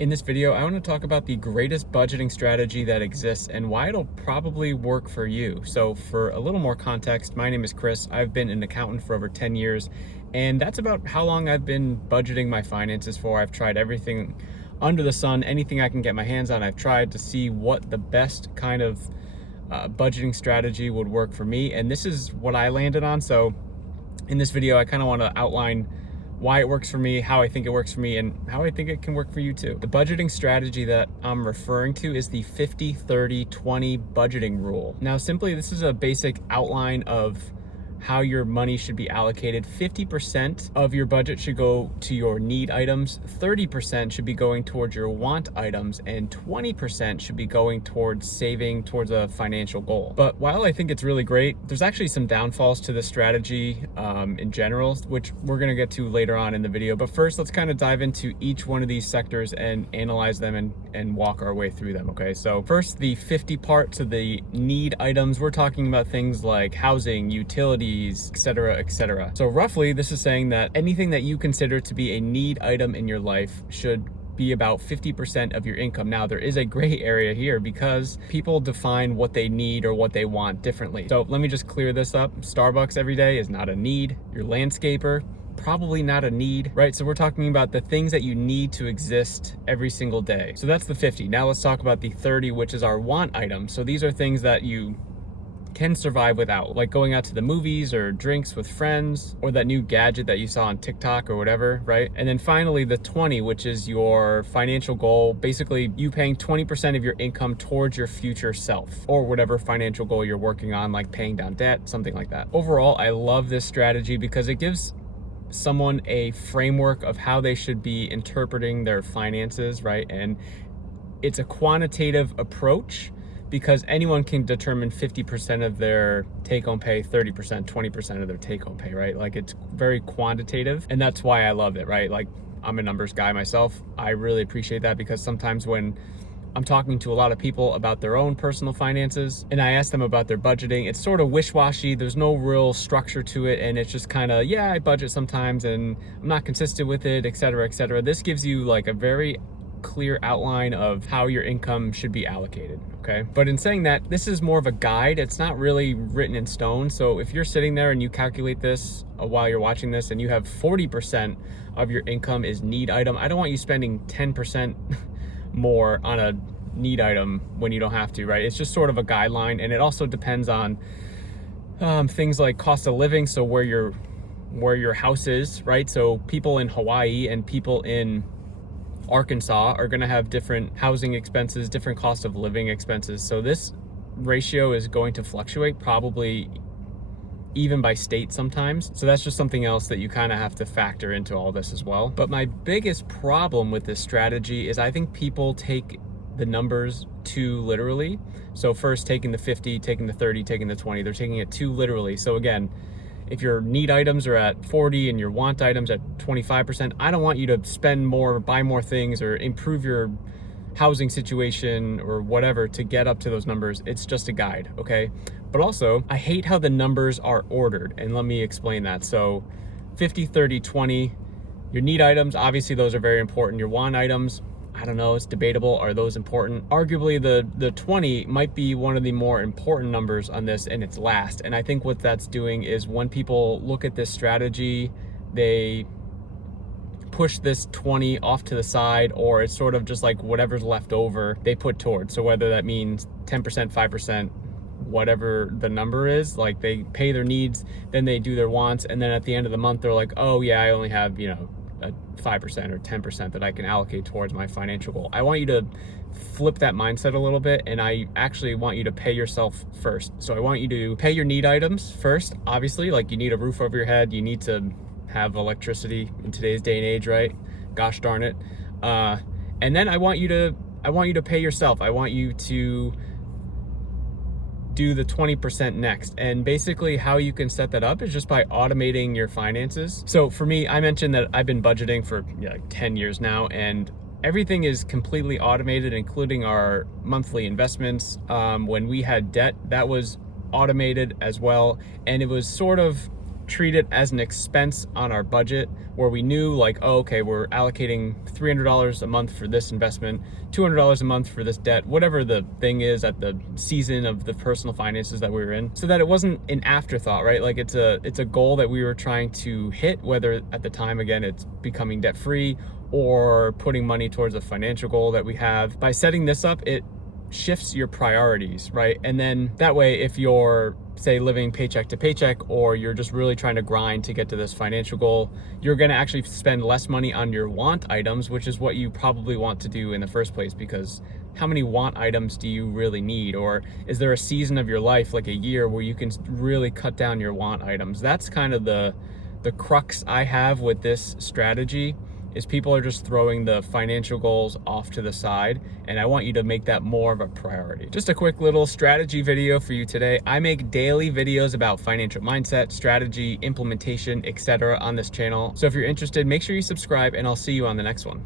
In this video, I want to talk about the greatest budgeting strategy that exists and why it'll probably work for you. So for a little more context, my name is Chris. I've been an accountant for over 10 years, and that's about how long I've been budgeting my finances for. I've tried everything under the sun, anything I can get my hands on. I've tried to see what the best kind of budgeting strategy would work for me, and this is what I landed on. So in this video, I kind of want to outline why it works for me, how I think it works for me, and how I think it can work for you too. The budgeting strategy that I'm referring to is the 50-30-20 budgeting rule. Now, simply, this is a basic outline of how your money should be allocated. 50% of your budget should go to your need items, 30% should be going towards your want items, and 20% should be going towards saving towards a financial goal. But while I think it's really great, there's actually some downfalls to this strategy in general, which we're gonna get to later on in the video. But first, let's kind of dive into each one of these sectors and analyze them and walk our way through them, okay? So first, the 50 part, to the need items, we're talking about things like housing, utilities, etc., etc. So roughly, this is saying that anything that you consider to be a need item in your life should be about 50% of your income. Now, there is a gray area here because people define what they need or what they want differently. So let me just clear this up. Starbucks every day is not a need. Your landscaper, probably not a need, right? So we're talking about the things that you need to exist every single day. So that's the 50. Now let's talk about the 30, which is our want item. So these are things that you can survive without, like going out to the movies or drinks with friends, or that new gadget that you saw on TikTok or whatever, right? And then finally, the 20, which is your financial goal, basically you paying 20% of your income towards your future self, or whatever financial goal you're working on, like paying down debt, something like that. Overall, I love this strategy because it gives someone a framework of how they should be interpreting their finances, right? And it's a quantitative approach, because anyone can determine 50% of their take-home pay, 30%, 20% of their take-home pay, right? Like, it's very quantitative, and that's why I love it, right? Like, I'm a numbers guy myself. I really appreciate that, because sometimes when I'm talking to a lot of people about their own personal finances and I ask them about their budgeting, it's sort of wish-washy. There's no real structure to it, and it's just kind of, yeah, I budget sometimes and I'm not consistent with it, etc., etc. This gives you like a very clear outline of how your income should be allocated, okay? But in saying that, this is more of a guide. It's not really written in stone. So if you're sitting there and you calculate this while you're watching this and you have 40% of your income is need item, I don't want you spending 10% more on a need item when you don't have to, right? It's just sort of a guideline, and it also depends on things like cost of living, so where your house is, right? So people in Hawaii and people in Arkansas are going to have different housing expenses, different cost of living expenses. So this ratio is going to fluctuate, probably even by state sometimes. So that's just something else that you kind of have to factor into all this as well. But my biggest problem with this strategy is I think people take the numbers too literally. So first, taking the 50, taking the 30, taking the 20, they're taking it too literally. So again, if your need items are at 40 and your want items at 25%, I don't want you to spend more, buy more things, or improve your housing situation or whatever to get up to those numbers. It's just a guide, okay? But also, I hate how the numbers are ordered, and let me explain that. So 50, 30, 20, your need items, obviously those are very important. Your want items, I don't know, it's debatable. Are those important? Arguably, the 20 might be one of the more important numbers on this, and it's last. And I think what that's doing is when people look at this strategy, they push this 20 off to the side, or it's sort of just like whatever's left over they put towards. So whether that means 10%, 5%, whatever the number is, like they pay their needs, then they do their wants, and then at the end of the month, they're like, oh yeah, I only have, a 5% or 10% that I can allocate towards my financial goal. I want you to flip that mindset a little bit, and I actually want you to pay yourself first. So I want you to pay your need items first. Obviously, like, you need a roof over your head, you need to have electricity in today's day and age, right? Gosh darn it. And then I want you to pay yourself. I want you to do the 20% next. And basically how you can set that up is just by automating your finances. So for me, I mentioned that I've been budgeting for like 10 years now, and everything is completely automated, including our monthly investments. When we had debt, that was automated as well. And it was sort of treat it as an expense on our budget, where we knew like, oh, okay, we're allocating $300 a month for this investment, $200 a month for this debt, whatever the thing is at the season of the personal finances that we were in, so that it wasn't an afterthought, right? Like it's a goal that we were trying to hit, whether at the time, again, it's becoming debt free or putting money towards a financial goal that we have. By setting this up, it shifts your priorities, right? And then that way, if you're, say, living paycheck to paycheck, or you're just really trying to grind to get to this financial goal, you're going to actually spend less money on your want items, which is what you probably want to do in the first place, because how many want items do you really need? Or is there a season of your life, like a year, where you can really cut down your want items? That's kind of the crux I have with this strategy, is people are just throwing the financial goals off to the side, and I want you to make that more of a priority. Just a quick little strategy video for you today. I make daily videos about financial mindset, strategy, implementation, etc. on this channel. So if you're interested, make sure you subscribe, and I'll see you on the next one.